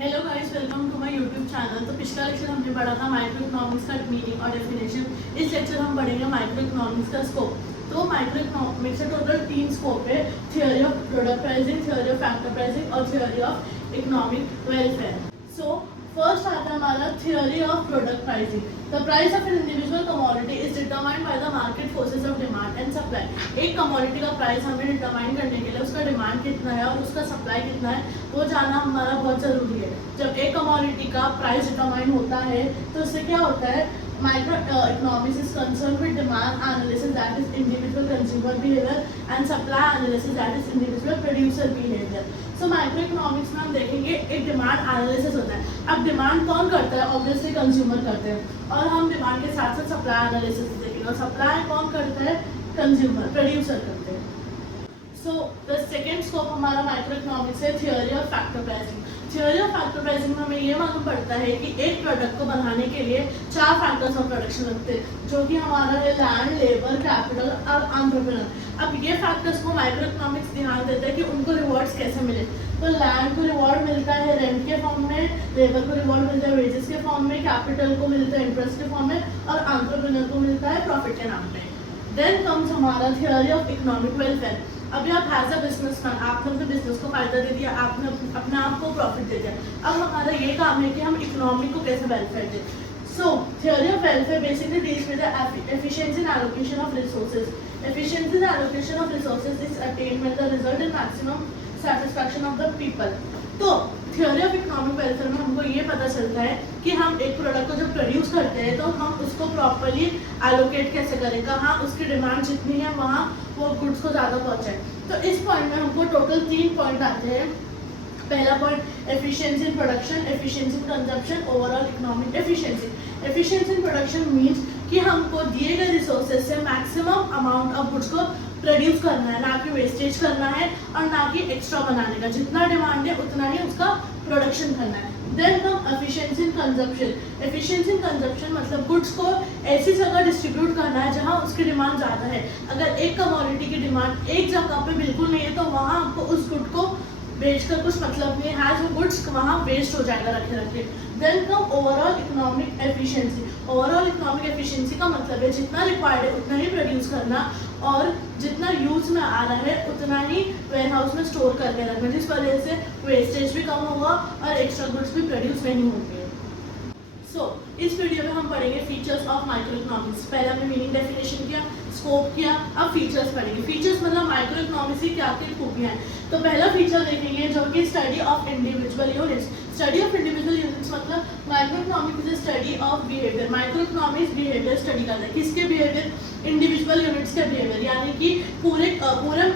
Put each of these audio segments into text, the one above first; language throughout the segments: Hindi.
Hello guys, welcome to my YouTube channel. तो पिछला लेक्चर हमने पढ़ा था माइक्रो इकोनॉमिक्स का मीनिंग और डेफिनेशन। इस लेक्चर हम पढ़ेंगे माइक्रो इकोनॉमिक्स का स्कोप। तो माइक्रो इकोनॉमिक्स से टोटल 3 स्कोप है: theory of product pricing, theory of factor pricing और theory of economic welfare. So first आता है हमारा theory of product pricing. The price of an individual commodity is determined by the market forces of demand and supply. एक कमोडिटी का प्राइस हमें डिटरमाइन करने के लिए उसका डिमांड कितना है और उसका सप्लाई कितना है वो जानना हमारा बहुत ज़रूरी है। जब एक कमोडिटी का प्राइस डिटरमाइन होता है तो उससे क्या होता है, micro economics is concern with demand analysis that is individual consumer behaviour and supply analysis that is individual producer behaviour. So micro economics में हम देखेंगे एक डिमांड एनालिसिस होता है। अब डिमांड कौन करता है? ऑब्वियसली कंज्यूमर करते हैं, और हम डिमांड के साथ साथ सप्लाई एनालिसिस देखेंगे, और सप्लाई कौन करता है? कंज्यूमर, प्रोड्यूसर करते हैं। सो द सेकेंड स्कोप हमारा माइक्रो इकोनॉमिक्स है theory of factor pricing. Theory of factor pricing में हमें ये मालूम पड़ता है कि एक प्रोडक्ट को बनाने के लिए 4 फैक्टर्स ऑफ प्रोडक्शन लगते हैं, जो कि हमारा है लैंड, लेबर, कैपिटल और एंटरप्रेन्योर। अब ये फैक्टर्स को माइक्रो इकोनॉमिक्स ध्यान देता है कि उनको रिवॉर्ड्स कैसे मिले। तो लैंड को रिवॉर्ड मिलता है रेंट के फॉर्म में, लेबर को रिवॉर्ड मिलता है वेजेस के फॉर्म में, कैपिटल को मिलता है इंटरेस्ट के फॉर्म में, और एंटरप्रेन्योर को मिलता है प्रॉफिट के नाम पे। देन कम्स हमारा थियोरी ऑफ इकोनॉमिक वेलफेयर। अभी आप एज अ बिजनेसमैन, आपने अपने बिजनेस को फायदा दे दिया, आपने अपने आप को प्रॉफिट दे दिया। अब हमारा ये काम है कि हम इकोनॉमी को कैसे वेलफेयर दें। So theory of welfare basically deals with the efficiency in allocation of resources. Efficiency in the allocation of resources is attained when the result in maximum satisfaction of the people. तो थियोरी ऑफ इकोनॉमिक वेलफेयर में हमको ये पता चलता है कि हम एक प्रोडक्ट को जब प्रोड्यूस करते हैं तो हम उसको प्रॉपर्ली एलोकेट कैसे करें, कहाँ उसकी डिमांड जितनी है वहाँ वो गुड्स को ज़्यादा पहुँचाए। तो इस पॉइंट में हमको टोटल 3 पॉइंट आते हैं। पहला point efficiency in production, efficiency in consumption, overall economic efficiency. Efficiency in production means कि हमको दिए गए रिसोर्सेज से मैक्सिमम अमाउंट ऑफ गुड्स को प्रोड्यूस करना है, ना कि वेस्टेज करना है और ना कि एक्स्ट्रा बनाने का। जितना डिमांड है उतना ही उसका प्रोडक्शन करना है। Then come efficiency in consumption. Efficiency in consumption मतलब गुड्स को ऐसी जगह डिस्ट्रीब्यूट करना है जहां उसकी डिमांड ज़्यादा है। अगर एक कमोडिटी की डिमांड एक जगह पे बिल्कुल नहीं है तो वहाँ आपको उस गुड को बेचकर कुछ मतलब नहीं है, वो गुड्स वहाँ वेस्ट हो जाएगा रखे रखे। Then come overall economic efficiency. Overall economic efficiency का मतलब है जितना रिक्वायर्ड है उतना ही प्रोड्यूस करना और जितना यूज में आ रहा है उतना ही वेयरहाउस में स्टोर करके रखना, जिस वजह से वेस्टेज भी कम होगा और एक्स्ट्रा गुड्स भी प्रोड्यूस नहीं होंगे। इस वीडियो में हम पढ़ेंगे फीचर्स ऑफ माइक्रो इकोनॉमिक्स। पहले हमने मीनिंग डेफिनेशन किया, स्कोप किया, अब फीचर्स पढ़ेंगे। फीचर्स मतलब माइक्रो इकोनॉमिक्स की क्या क्या खूबियाँ हैं। तो पहला फीचर देखेंगे जो कि study of individual units. Study of individual units मतलब micro economics is study of behaviour. Micro economics behaviour study करता है। किसके बिहेवियर? इंडिविजुअल यूनिट्स के बिहेवियर, यानी कि पूरे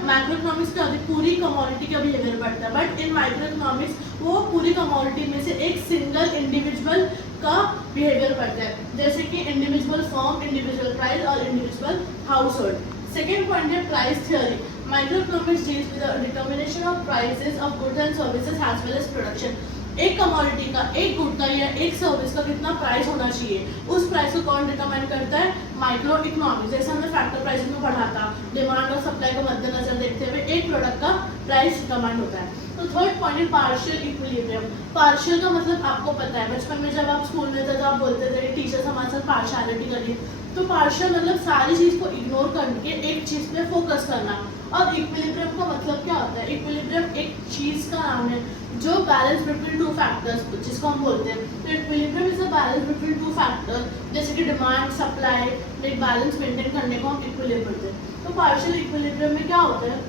माइक्रो इकोनॉमिक्स का पूरी कमोडिटी का बिहेवियर पढ़ता है। बट इन माइक्रो इकोनॉमिक्स वो पूरी कमोडिटी में से एक सिंगल इंडिविजुअल का बिहेवियर पढ़ता है, जैसे कि इंडिविजुअल फर्म, इंडिविजुअल प्राइस और individual household. Second point है price theory. Micro economics deals with the determination of prices of goods and services as well as production. एक कमोडिटी का, एक गुड का या एक सर्विस का कितना प्राइस होना चाहिए, उस प्राइस को कौन डिटरमाइन करता है? Micro economics. जैसे हमने फैक्टर प्राइसिंग में पढ़ा था, डिमांड और सप्लाई को मद्देनजर देखते हुए एक प्रोडक्ट का प्राइस डिटरमाइन होता है। तो थर्ड पॉइंट है पार्शियल इक्विलिब्रियम। पार्शियल का मतलब आपको पता है, बचपन में जब आप स्कूल में थे तो आप बोलते थे टीचर्स हमारे साथ पार्शियलिटी करिए। तो पार्शियल मतलब सारी चीज़ को इग्नोर करके एक चीज़ पे फोकस करना। और इक्विलिब्रियम का मतलब क्या होता है? इक्विलिब्रियम एक चीज़ का नाम है जो बैलेंस बिटवीन 2 फैक्टर्स, जिसको हम बोलते हैं। तो equilibrium is a balance between 2 factor, जैसे कि डिमांड सप्लाई में एक बैलेंस मेंटेन करने को हम इक्विलिब्रियम बोलते हैं। तो पार्शियल इक्विलिब्रियम में क्या होता है?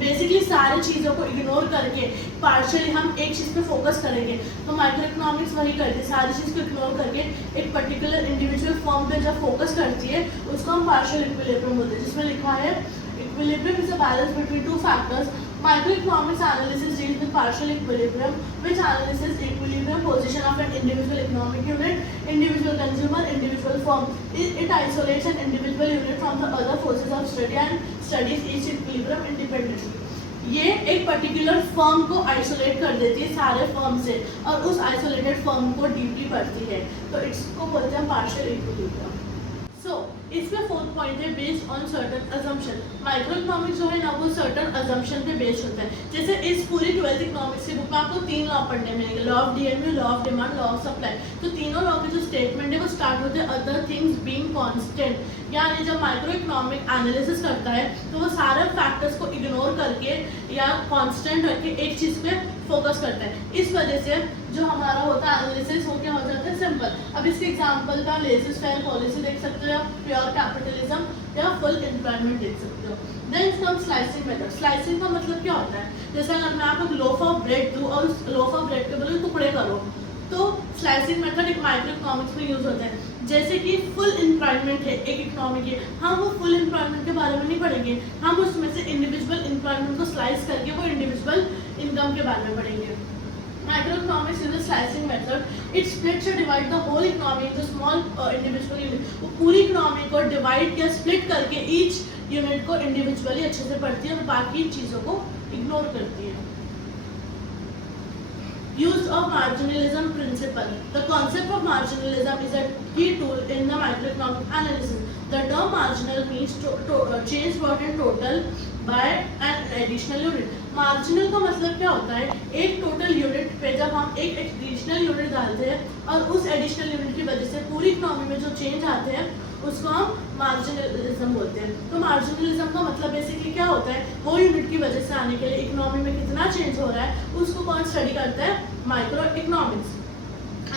बेसिकली सारी चीज़ों को इग्नोर करके पार्शियली हम एक चीज़ पे फोकस करेंगे। तो माइक्रो इकोनॉमिक्स वही करती है, सारी चीज़ को इग्नोर करके एक पर्टिकुलर इंडिविजुअल फॉर्म पे जब फोकस करती है उसको हम पार्शियल इक्विलिब्रियम बोलते हैं, जिसमें लिखा है equilibrium is a balance between 2 factors. Microeconomics analysis deals with partial equilibrium, which analyzes equilibrium position of an individual economic unit, individual consumer, individual firm. It isolates an individual unit from the other forces of study and studies each equilibrium independently. ये एक पर्टिकुलर फर्म को आइसोलेट कर देती है सारे फर्म से और उस आइसोलेटेड फर्म को डीपली पढ़ती है, तो इसको बोलते हैं पार्शियल इक्विलिब्रियम। सो इसमें फोर्थ पॉइंट है based on certain assumption. Micro economics जो है ना वो सर्टन अजम्पशन पे बेस्ड होता है। जैसे इस पूरी 12th इकोनॉमिक्स की बुक में आपको 3 लॉ पढ़ने मिलेंगे, law of DMU, law of demand, law of supply. तो तीनों लॉ के जो स्टेटमेंट है वो स्टार्ट होते हैं अदर थिंग्स बीइंग कांस्टेंट। यानी जब माइक्रो इकोनॉमिक एनालिसिस करता है तो वो सारे फैक्टर्स को इग्नोर करके या कांस्टेंट रख के एक चीज पे फोकस करता है। इस वजह से जो हमारा होता है एनालिसिस वो क्या हो जाता है, सिंपल। अब इसके एग्जांपल का लेजिस फेयर पॉलिसी देख सकते हो, या प्योर कैपिटलिज्म, या फुल एम्प्लॉयमेंट देख सकते हो। Then come slicing method. Slicing का मतलब क्या होता है, जैसे अगर मैं आपको लोफ ऑफ ब्रेड दूं और उस लोफ ऑफ ब्रेड के बदले टुकड़े करो, तो स्लाइसिंग मेथड एक माइक्रो इकोनॉमिक्स में यूज होता है। जैसे कि फुल एम्प्लॉयमेंट है एक इकोनॉमी की, हम वो फुल एम्प्लॉयमेंट के बारे में नहीं पढ़ेंगे, हम उसमें से इंडिविजुअल एम्प्लॉयमेंट को स्लाइस करके वो इंडिविजुअल इनकम के बारे में पढ़ेंगे। Microeconomics is a slicing method. It splits or divide the whole economy into small individual unit. वो पूरी इकोनॉमी को डिवाइड या स्प्लिट करके ईच यूनिट को इंडिविजुअली अच्छे से पढ़ती है और बाकी चीज़ों को इग्नोर करती है। Use of marginalism principle. The concept of marginalism is a key tool in the microeconomic analysis. The term marginal means change brought in total by an additional unit. Marginal का मतलब क्या होता है, एक टोटल यूनिट पे जब हम एक एडिशनल यूनिट डालते हैं और उस एडिशनल यूनिट की वजह से पूरी इकोनॉमी में जो चेंज आते हैं उसको हम मार्जिनलिज्म बोलते हैं। तो मार्जिनलिज्म का मतलब बेसिकली क्या होता है, वो यूनिट की वजह से आने के लिए इकोनॉमी में कितना चेंज हो रहा है उसको कौन स्टडी करता है, micro economics.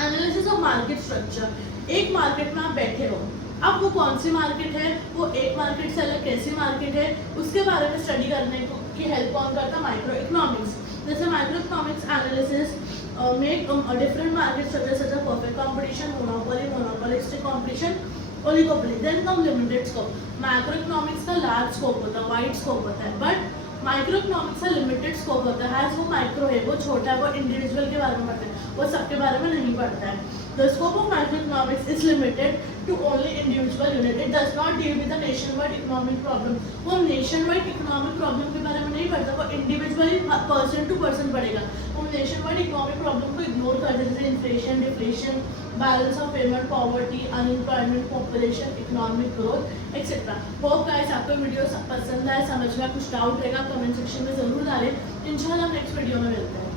Analysis of market structure. एक मार्केट में आप बैठे हो, अब वो कौन सी मार्केट है, वो एक मार्केट से अलग कैसी मार्केट है, उसके बारे में स्टडी करने की हेल्प कौन करता है, माइक्रो इकोनॉमिक्स। जैसे micro economics analysis make different market structure such a perfect competition, monopoly, monopolistic competition, oligopoly. Then come limited scope. Micro economics का लार्ज स्कोप होता है, वाइड स्कोप होता है, बट माइक्रो इकोनॉमिक्स का लिमिटेड स्कोप होता है। वो माइक्रो है, वो छोटा है, वो इंडिविजुअल के बारे में पढ़ते हैं, वो सबके बारे में नहीं पढ़ता है। The scope of microeconomics is limited to only individual unit. It does not deal with the nationwide economic problem. वो nationwide economic problem के बारे में नहीं पढ़ता, वो individually person to person पढ़ेगा। वो nationwide economic problem को ignore कर देते हैं, inflation, deflation, balance of payment, poverty, unemployment, population, economic growth, etc. Hope guys आपको वीडियो पसंद आए, समझ में कुछ डाउट रहेगा कमेंट सेक्शन में जरूर डालें। इंशाल्लाह नेक्स्ट वीडियो में मिलते हैं।